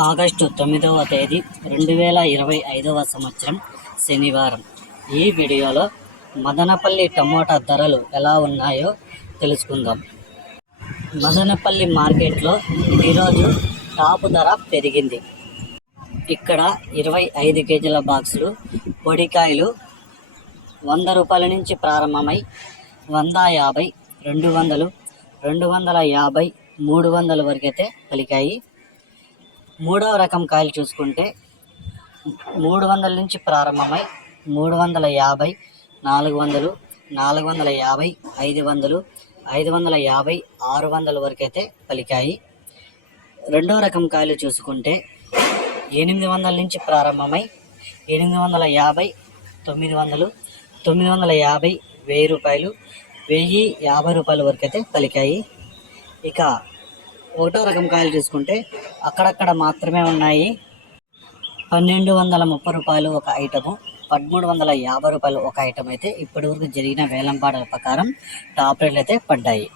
August 9వ తేదీ 2025వ సంవత్సరం శనివారం. ఈ వీడియోలో మదనపల్లి టమోటా ధరలు ఎలా ఉన్నాయో తెలుసుకుందాం. మదనపల్లి మార్కెట్లో ఈరోజు టాపు ధర పెరిగింది. ఇక్కడ 25 కేజీల బాక్సులు పొడికాయలు 100 రూపాయల నుంచి ప్రారంభమై 150, 200, 250, 300 వరకు అయితే పలికాయి. మూడవ రకం కాయలు చూసుకుంటే 300 నుంచి ప్రారంభమై 350, 400, 450, 500, 550, 600 వరకు అయితే పలికాయి. రెండవ రకం కాయలు చూసుకుంటే 800 నుంచి ప్రారంభమై 850, 900, 950, 1000 రూపాయలు, 1050 రూపాయల వరకు అయితే పలికాయి. ఇక ఒకటో రకం కాయలు చూసుకుంటే అక్కడక్కడ మాత్రమే ఉన్నాయి. 1230 రూపాయలు ఒక ఐటము, 1350 రూపాయలు ఒక ఐటమ్ అయితే ఇప్పటి వరకు జరిగిన వేలంపాటల ప్రకారం టాప్ రేట్లు అయితే పడ్డాయి.